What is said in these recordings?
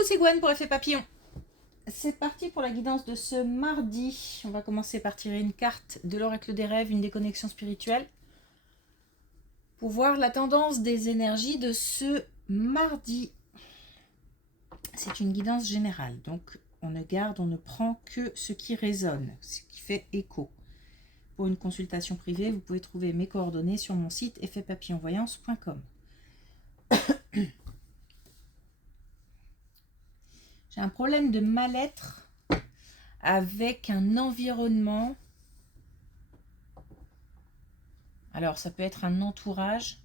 Coucou, c'est Gwen pour Effet Papillon. C'est parti pour la guidance de ce mardi. On va commencer par tirer une carte de l'oracle des rêves, une déconnexion spirituelle, pour voir la tendance des énergies de ce mardi. C'est une guidance générale, donc on ne prend que ce qui résonne, ce qui fait écho. Pour une consultation privée, vous pouvez trouver mes coordonnées sur mon site effetpapillonvoyance.com. J'ai un problème de mal-être avec un environnement. Alors, ça peut être un entourage.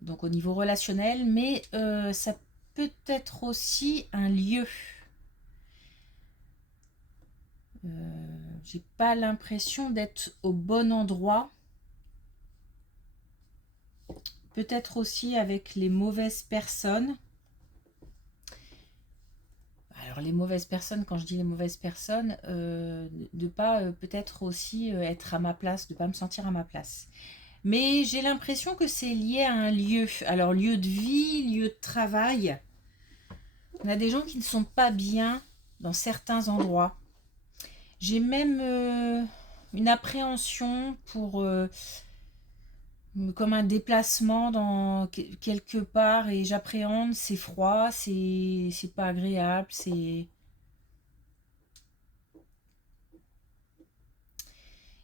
Donc, au niveau relationnel, mais ça peut être aussi un lieu. J'ai pas l'impression d'être au bon endroit. Peut-être aussi avec les mauvaises personnes. Alors les mauvaises personnes, quand je dis les mauvaises personnes, de pas peut-être aussi être à ma place, de pas me sentir à ma place. Mais j'ai l'impression que c'est lié à un lieu. Alors lieu de vie, lieu de travail. On a des gens qui ne sont pas bien dans certains endroits. J'ai même une appréhension pour comme un déplacement dans quelque part, et j'appréhende, c'est froid, c'est pas agréable, c'est...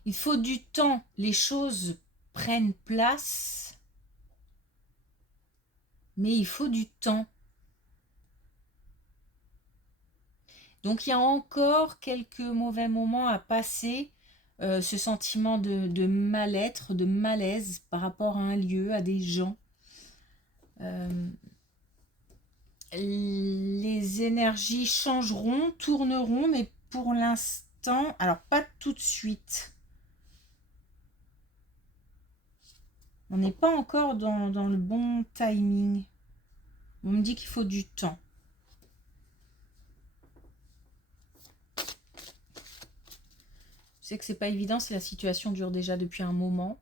Il faut du temps, les choses prennent place, mais il faut du temps. Donc il y a encore quelques mauvais moments à passer, ce sentiment de mal-être, de malaise par rapport à un lieu, à des gens. Les énergies changeront, tourneront, mais pour l'instant, alors pas tout de suite. On n'est pas encore dans le bon timing. On me dit qu'il faut du temps. Je sais que c'est pas évident, si la situation dure déjà depuis un moment.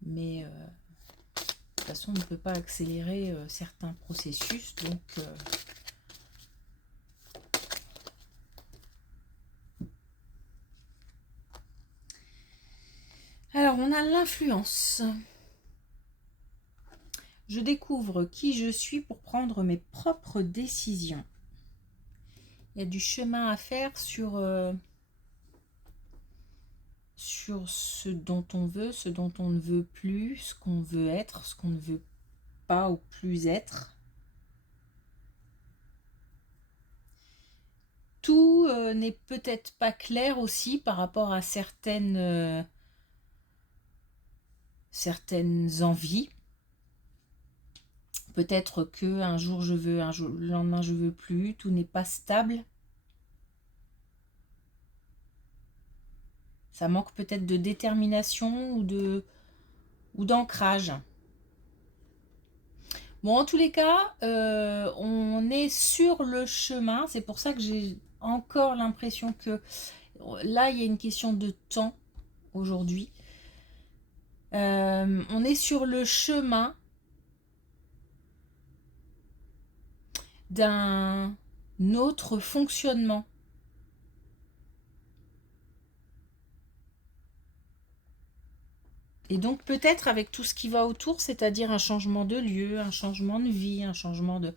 Mais de toute façon, on ne peut pas accélérer certains processus. Donc, alors, on a l'influence. Je découvre qui je suis pour prendre mes propres décisions. Il y a du chemin à faire sur ce dont on veut, ce dont on ne veut plus, ce qu'on veut être, ce qu'on ne veut pas ou plus être. Tout n'est peut-être pas clair aussi par rapport à certaines envies. Peut-être que un jour je veux, le lendemain je veux plus, tout n'est pas stable. Ça manque peut-être de détermination ou d'ancrage. Bon, en tous les cas, on est sur le chemin. C'est pour ça que j'ai encore l'impression que là, il y a une question de temps aujourd'hui. On est sur le chemin d'un autre fonctionnement. Et donc peut-être avec tout ce qui va autour, c'est-à-dire un changement de lieu, un changement de vie, un changement de...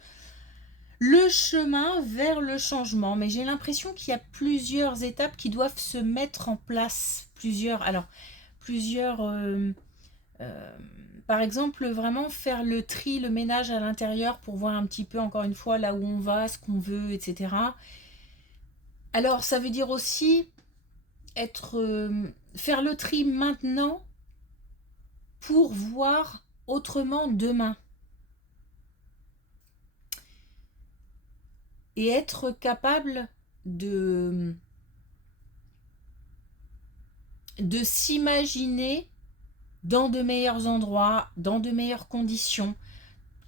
Le chemin vers le changement. Mais j'ai l'impression qu'il y a plusieurs étapes qui doivent se mettre en place. Par exemple, vraiment faire le tri, le ménage à l'intérieur pour voir un petit peu, encore une fois, là où on va, ce qu'on veut, etc. Alors, ça veut dire aussi faire le tri maintenant pour voir autrement demain. Et être capable de s'imaginer dans de meilleurs endroits, dans de meilleures conditions,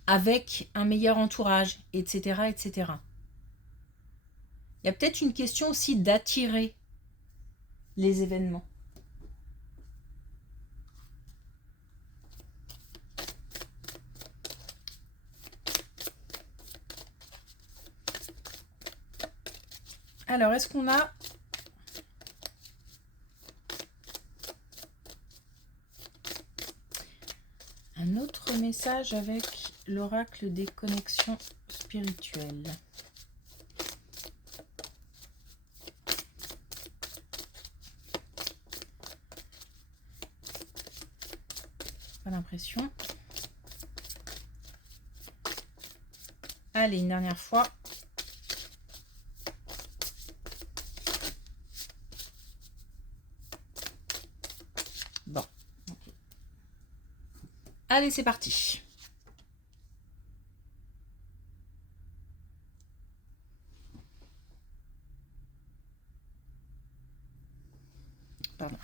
avec un meilleur entourage, etc., etc. Il y a peut-être une question aussi d'attirer les événements. Alors, est-ce qu'on a un autre message avec l'oracle des connexions spirituelles? Pas l'impression. Allez, une dernière fois. Bon. Okay. Allez, c'est parti. Pardon.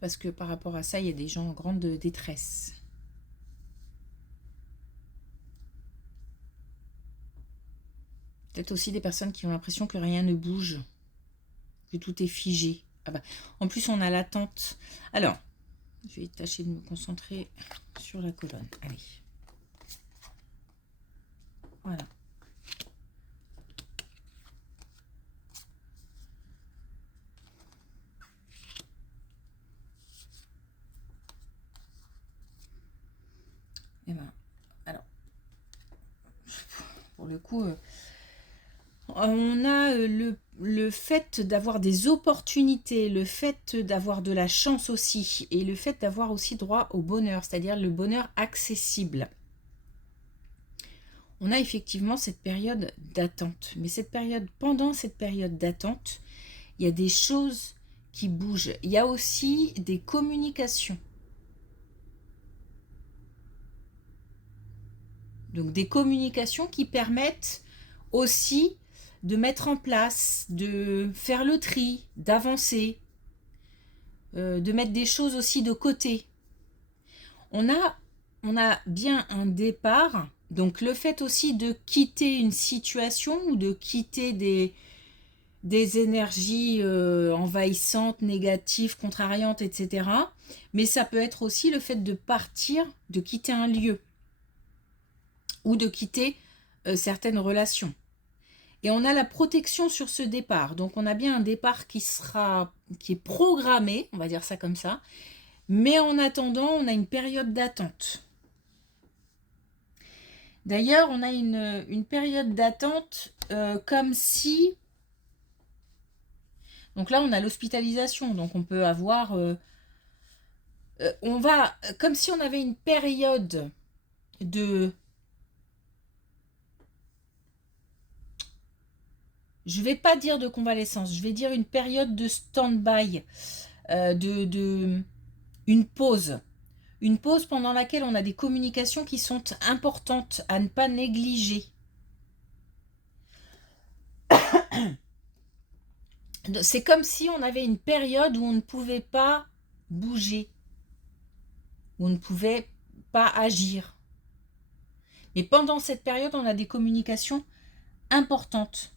Parce que par rapport à ça, il y a des gens en grande détresse. Peut-être aussi des personnes qui ont l'impression que rien ne bouge, que tout est figé. Ah bah, en plus, on a l'attente. Alors, je vais tâcher de me concentrer sur la colonne. Allez. Voilà. Et ben, alors, pour le coup, on a le fait d'avoir des opportunités, le fait d'avoir de la chance aussi, et le fait d'avoir aussi droit au bonheur, c'est-à-dire le bonheur accessible. On a effectivement cette période d'attente. Mais pendant cette période d'attente, il y a des choses qui bougent. Il y a aussi des communications. Donc des communications qui permettent aussi de mettre en place, de faire le tri, d'avancer, de mettre des choses aussi de côté. On a bien un départ, donc le fait aussi de quitter une situation ou de quitter des énergies envahissantes, négatives, contrariantes, etc. Mais ça peut être aussi le fait de partir, de quitter un lieu ou de quitter certaines relations. Et on a la protection sur ce départ. Donc on a bien un départ qui est programmé, on va dire ça comme ça. Mais en attendant, on a une période d'attente. D'ailleurs, on a une période d'attente comme si... Donc là, on a l'hospitalisation. Donc on peut avoir... comme si on avait une période de... Je ne vais pas dire de convalescence, je vais dire une période de stand-by, une pause. Une pause pendant laquelle on a des communications qui sont importantes à ne pas négliger. C'est comme si on avait une période où on ne pouvait pas bouger, où on ne pouvait pas agir. Mais pendant cette période, on a des communications importantes.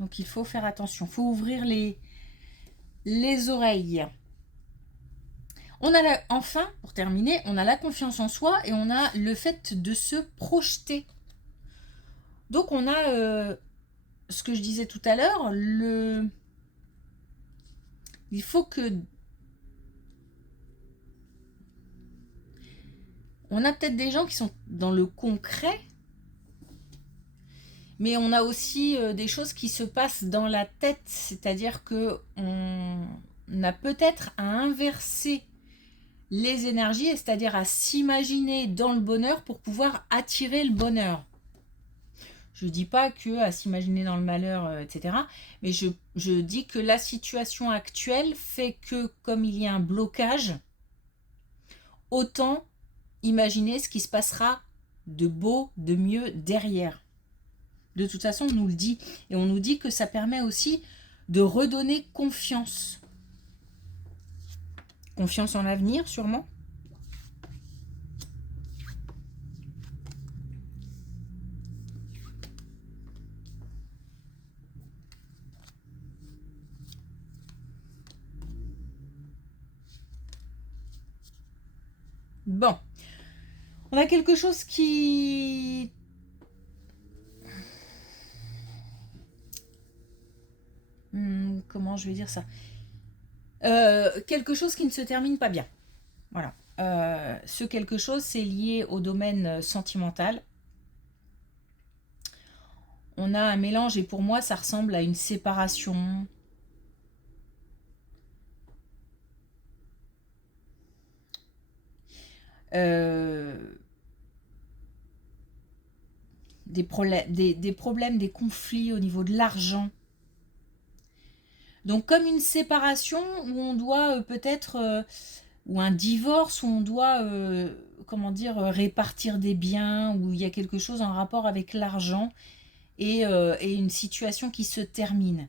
Donc il faut faire attention, il faut ouvrir les oreilles. Enfin, pour terminer, on a la confiance en soi et on a le fait de se projeter. Donc on a ce que je disais tout à l'heure, il faut que... On a peut-être des gens qui sont dans le concret, mais on a aussi des choses qui se passent dans la tête, c'est-à-dire que on a peut-être à inverser les énergies, c'est-à-dire à s'imaginer dans le bonheur pour pouvoir attirer le bonheur. Je ne dis pas que à s'imaginer dans le malheur, etc. Mais je dis que la situation actuelle fait que comme il y a un blocage, autant imaginer ce qui se passera de beau, de mieux derrière. De toute façon, on nous le dit. Et on nous dit que ça permet aussi de redonner confiance. Confiance en l'avenir, sûrement. Bon. On a quelque chose qui... comment je vais dire ça? Quelque chose qui ne se termine pas bien. Voilà. Ce quelque chose, c'est lié au domaine sentimental. On a un mélange et pour moi, ça ressemble à une séparation. Des problèmes, des conflits au niveau de l'argent. Donc comme une séparation où on doit peut-être, ou un divorce où on doit, comment dire, répartir des biens, où il y a quelque chose en rapport avec l'argent et une situation qui se termine.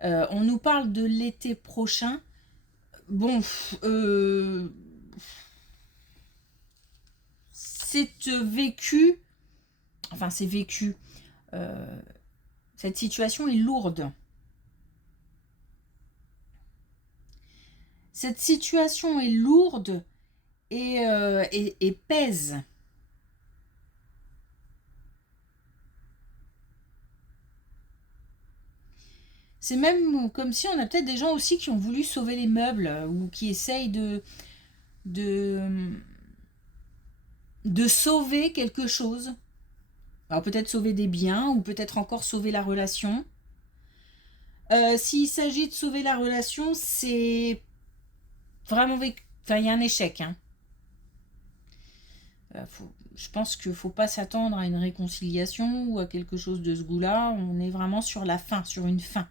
On nous parle de l'été prochain. Bon, c'est vécu, enfin c'est vécu, cette situation est lourde. Cette situation est lourde et pèse. C'est même comme si on a peut-être des gens aussi qui ont voulu sauver les meubles ou qui essayent de, de sauver quelque chose. Alors peut-être sauver des biens ou peut-être encore sauver la relation. S'il s'agit de sauver la relation, c'est vraiment... Enfin, il y a un échec. Hein. Je pense qu'il ne faut pas s'attendre à une réconciliation ou à quelque chose de ce goût-là. On est vraiment sur la fin, sur une fin.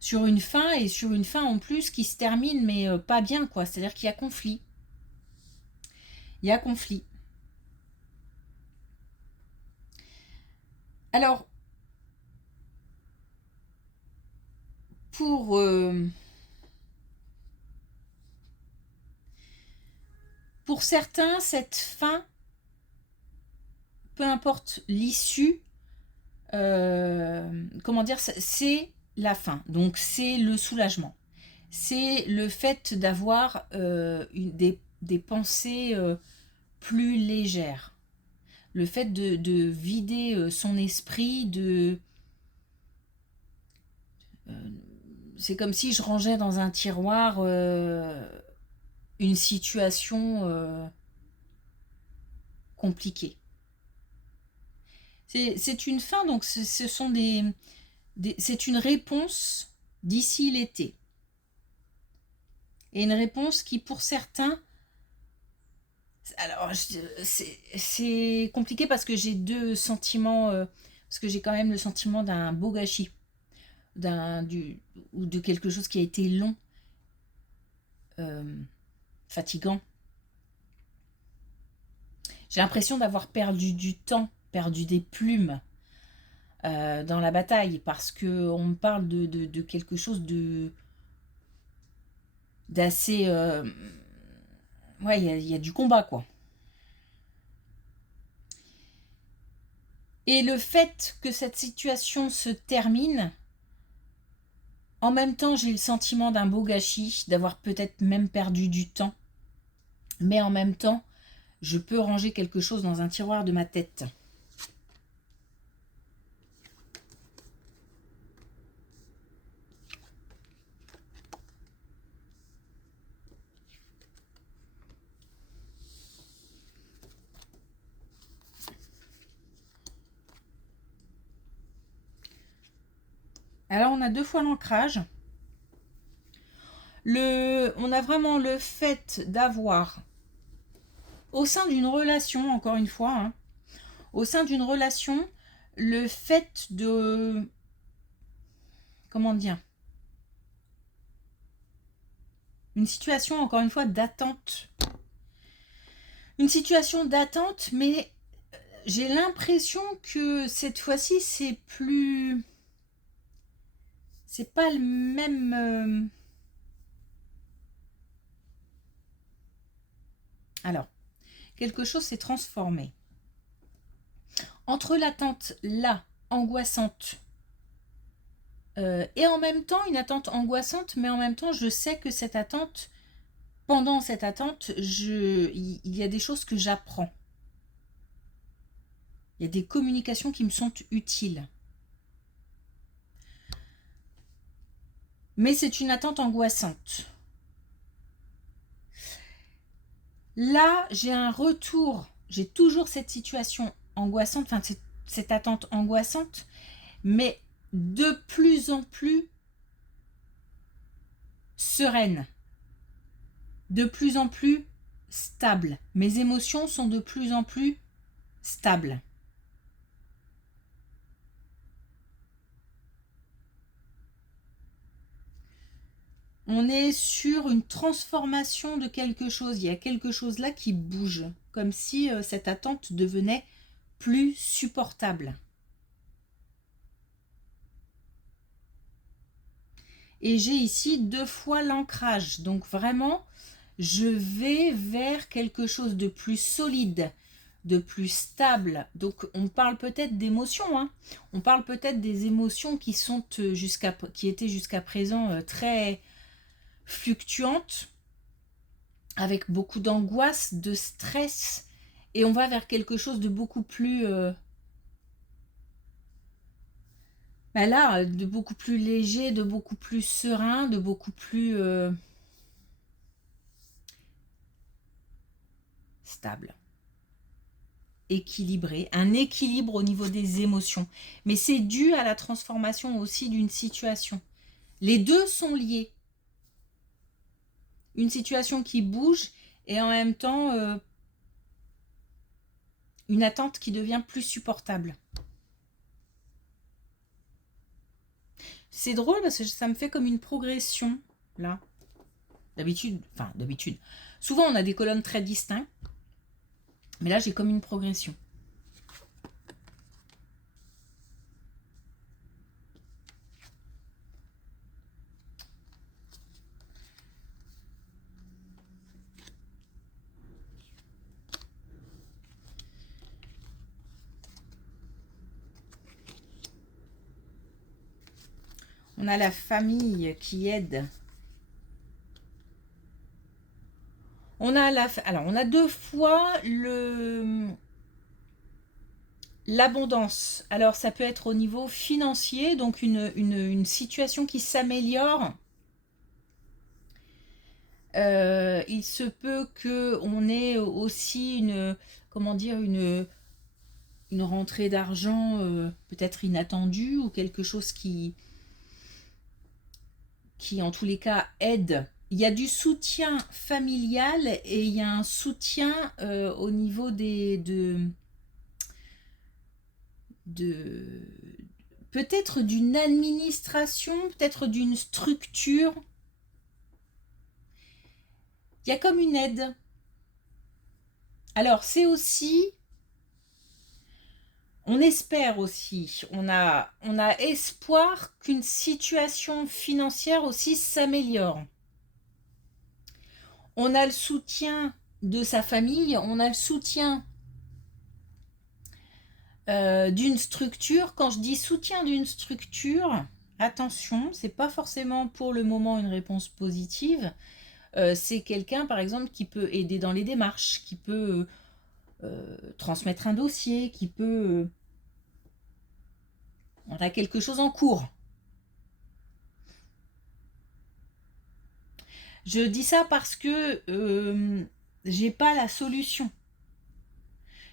Sur une fin et sur une fin en plus qui se termine, mais pas bien, quoi. C'est-à-dire qu'il y a conflit. Il y a conflit. Alors, pour certains, cette fin, peu importe l'issue, comment dire, c'est la fin. Donc, c'est le soulagement. C'est le fait d'avoir des pensées plus légères. Le fait de vider son esprit, c'est comme si je rangeais dans un tiroir une situation compliquée. C'est une fin, donc ce sont c'est une réponse d'ici l'été. Et une réponse qui, pour certains, alors c'est compliqué parce que j'ai deux sentiments, parce que j'ai quand même le sentiment d'un beau gâchis, ou de quelque chose qui a été long, fatigant. J'ai l'impression d'avoir perdu du temps, perdu des plumes dans la bataille, parce qu'on me parle de quelque chose d'assez... ouais, il y a du combat, quoi. Et le fait que cette situation se termine, en même temps, j'ai le sentiment d'un beau gâchis, d'avoir peut-être même perdu du temps. Mais en même temps, je peux ranger quelque chose dans un tiroir de ma tête. Alors, on a deux fois l'ancrage. On a vraiment le fait d'avoir, au sein d'une relation, encore une fois, hein, au sein d'une relation, le fait de... Comment dire? Une situation, encore une fois, d'attente. Une situation d'attente, mais j'ai l'impression que cette fois-ci, c'est plus... C'est pas le même... Alors, quelque chose s'est transformé. Entre l'attente là, angoissante, et en même temps une attente angoissante, mais en même temps je sais que cette attente, pendant cette attente, il y a des choses que j'apprends. Il y a des communications qui me sont utiles. Mais c'est une attente angoissante. Là, j'ai un retour. J'ai toujours cette situation angoissante, enfin cette attente angoissante, mais de plus en plus sereine, de plus en plus stable. Mes émotions sont de plus en plus stables. On est sur une transformation de quelque chose. Il y a quelque chose là qui bouge, comme si cette attente devenait plus supportable. Et j'ai ici 2 fois l'ancrage. Donc vraiment, je vais vers quelque chose de plus solide, de plus stable. Donc on parle peut-être d'émotions. Hein. On parle peut-être des émotions qui étaient jusqu'à présent très fluctuantes, avec beaucoup d'angoisse, de stress. Et on va vers quelque chose de beaucoup plus... de beaucoup plus léger, de beaucoup plus serein, de beaucoup plus stable, équilibré, un équilibre au niveau des émotions. Mais c'est dû à la transformation aussi d'une situation. Les deux sont liés. Une situation qui bouge et en même temps une attente qui devient plus supportable. C'est drôle parce que ça me fait comme une progression là. D'habitude. Souvent on a des colonnes très distinctes. Mais là j'ai comme une progression. On a la famille qui aide. On a 2 fois l'abondance. Alors ça peut être au niveau financier, donc une situation qui s'améliore. Il se peut qu'on ait aussi une rentrée d'argent peut-être inattendue ou quelque chose qui en tous les cas aide. Il y a du soutien familial et il y a un soutien au niveau de peut-être d'une administration, peut-être d'une structure. Il y a comme une aide. Alors c'est aussi, on espère aussi, on a espoir qu'une situation financière aussi s'améliore. On a le soutien de sa famille, on a le soutien d'une structure. Quand je dis soutien d'une structure, attention, c'est pas forcément pour le moment une réponse positive. C'est quelqu'un par exemple qui peut aider dans les démarches, qui peut transmettre un dossier, qui peut... on a quelque chose en cours. Je dis ça parce que j'ai pas la solution.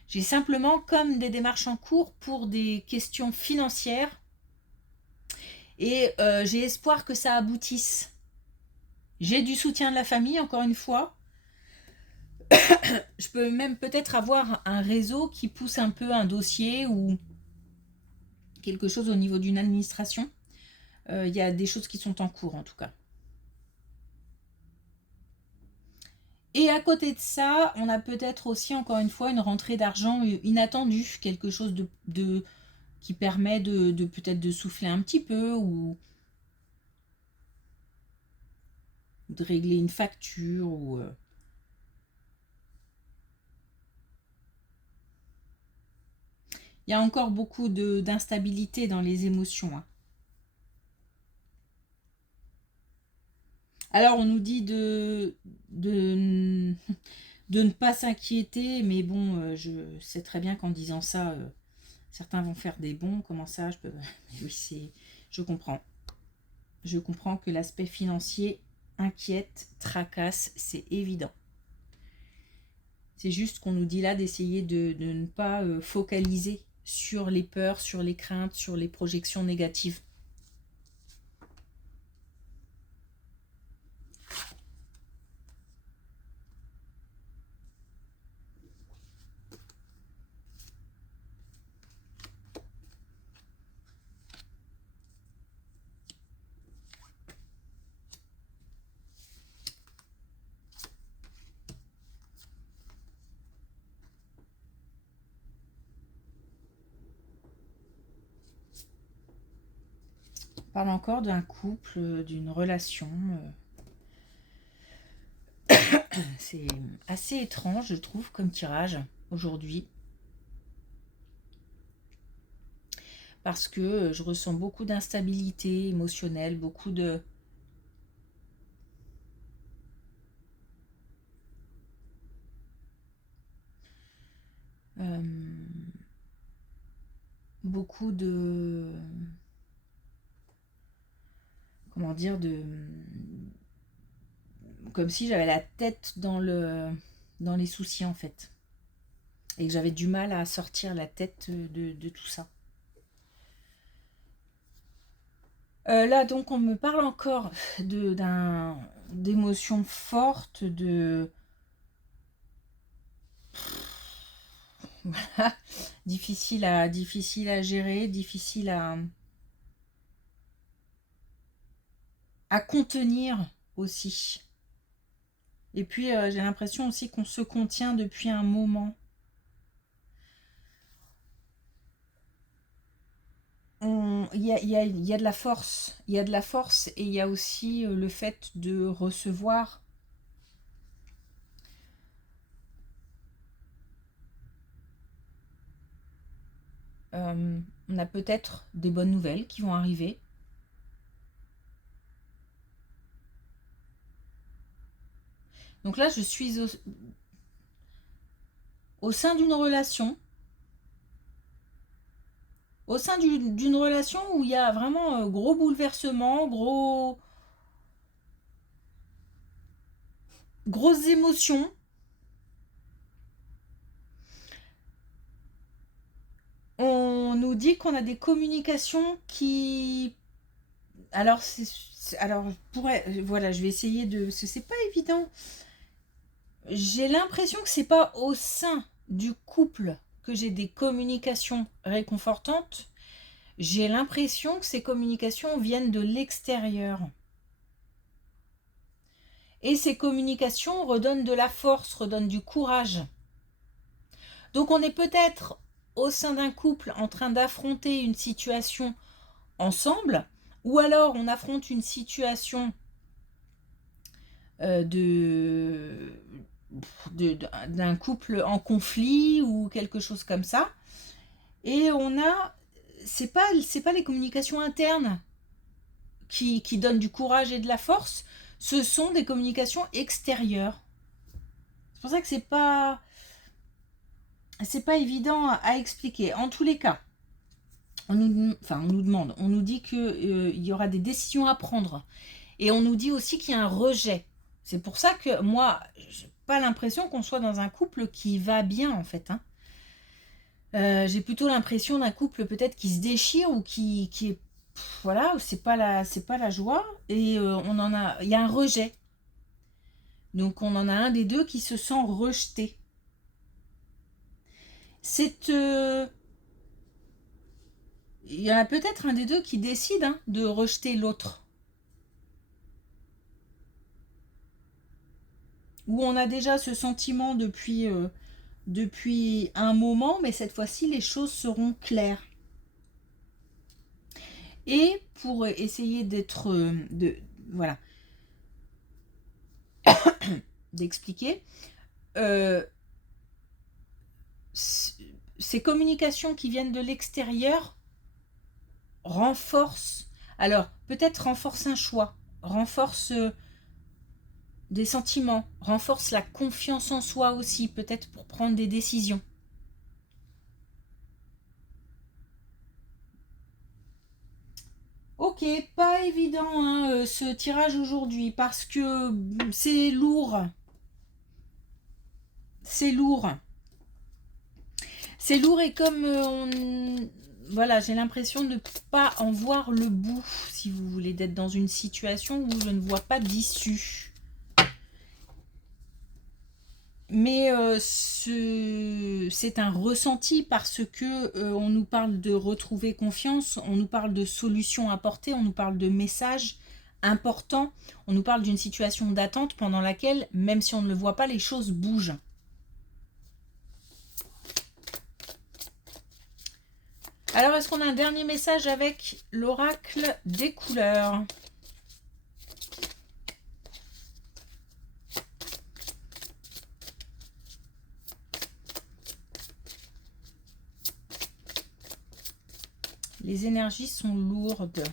J'ai simplement comme des démarches en cours pour des questions financières et j'ai espoir que ça aboutisse. J'ai du soutien de la famille, encore une fois. Je peux même peut-être avoir un réseau qui pousse un peu un dossier ou quelque chose au niveau d'une administration. Il y a des choses qui sont en cours en tout cas. Et à côté de ça, on a peut-être aussi encore une fois une rentrée d'argent inattendue, quelque chose qui permet de peut-être de souffler un petit peu ou de régler une facture ou il y a encore beaucoup d'instabilité dans les émotions. Hein. Alors on nous dit de ne pas s'inquiéter, mais bon, je sais très bien qu'en disant ça, Certains vont faire des bons, comment ça, je peux... Oui, je comprends. Je comprends que l'aspect financier inquiète, tracasse, c'est évident. C'est juste qu'on nous dit là d'essayer de ne pas focaliser sur les peurs, sur les craintes, sur les projections négatives. On parle encore d'un couple, d'une relation. C'est assez étrange, je trouve, comme tirage aujourd'hui. Parce que je ressens beaucoup d'instabilité émotionnelle, beaucoup de... beaucoup de... Comment dire, de... Comme si j'avais la tête dans les soucis, en fait. Et que j'avais du mal à sortir la tête de tout ça. Là, donc, on me parle encore d'émotions fortes, de... Voilà, difficile à gérer, difficile à contenir aussi. Et puis, j'ai l'impression aussi qu'on se contient depuis un moment. Il y a de la force. Il y a de la force et il y a aussi le fait de recevoir. On a peut-être des bonnes nouvelles qui vont arriver. Donc là, je suis au sein d'une relation. Au sein d'une relation où il y a vraiment gros bouleversement, grosses émotions. On nous dit qu'on a des communications qui... Alors, voilà, je vais essayer de... C'est pas évident. J'ai l'impression que c'est pas au sein du couple que j'ai des communications réconfortantes. J'ai l'impression que ces communications viennent de l'extérieur. Et ces communications redonnent de la force, redonnent du courage. Donc on est peut-être au sein d'un couple en train d'affronter une situation ensemble, ou alors on affronte une situation d'un couple en conflit ou quelque chose comme ça. Et c'est pas les communications internes qui donnent du courage et de la force, ce sont des communications extérieures. C'est pour ça que c'est pas évident à expliquer. En tous les cas, on nous dit qu'il y aura des décisions à prendre. Et on nous dit aussi qu'il y a un rejet. C'est pour ça que moi, j'ai pas l'impression qu'on soit dans un couple qui va bien, en fait. J'ai plutôt l'impression d'un couple peut-être qui se déchire ou qui est... Voilà, c'est pas la joie. Et il y a un rejet. Donc on en a un des deux qui se sent rejeté. Il y en a peut-être un des deux qui décide de rejeter l'autre. Où on a déjà ce sentiment depuis un moment, mais cette fois-ci, les choses seront claires. Et pour essayer voilà, d'expliquer, ces communications qui viennent de l'extérieur renforcent, alors peut-être renforcent un choix, renforcent des sentiments, renforcent la confiance en soi aussi, peut-être pour prendre des décisions. Ok, pas évident hein, ce tirage aujourd'hui parce que c'est lourd. C'est lourd. C'est lourd et comme voilà, j'ai l'impression de ne pas en voir le bout, si vous voulez, d'être dans une situation où je ne vois pas d'issue. Mais c'est un ressenti parce que on nous parle de retrouver confiance, on nous parle de solutions apportées, on nous parle de messages importants, on nous parle d'une situation d'attente pendant laquelle, même si on ne le voit pas, les choses bougent. Alors, est-ce qu'on a un dernier message avec l'oracle des couleurs? Les énergies sont lourdes.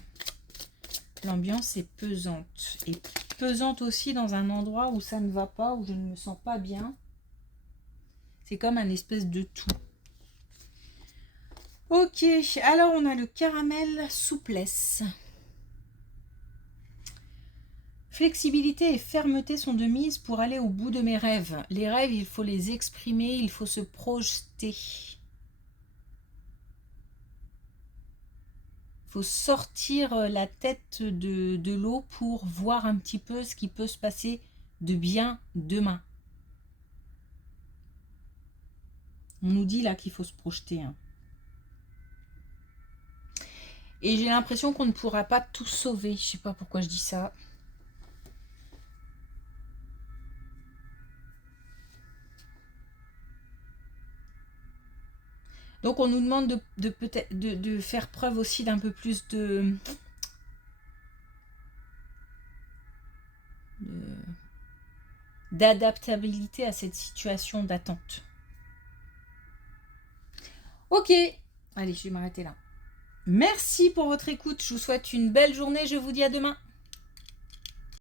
L'ambiance est pesante. Et pesante aussi dans un endroit où ça ne va pas, où je ne me sens pas bien. C'est comme un espèce de tout. Ok, alors on a le caramel souplesse. Flexibilité et fermeté sont de mise pour aller au bout de mes rêves. Les rêves, il faut les exprimer, il faut se projeter. Il faut sortir la tête de l'eau pour voir un petit peu ce qui peut se passer de bien demain. On nous dit là qu'il faut se projeter. Hein. Et j'ai l'impression qu'on ne pourra pas tout sauver. Je sais pas pourquoi je dis ça. Donc on nous demande peut-être de faire preuve aussi d'un peu plus d'adaptabilité à cette situation d'attente. Ok, allez, je vais m'arrêter là. Merci pour votre écoute. Je vous souhaite une belle journée. Je vous dis à demain.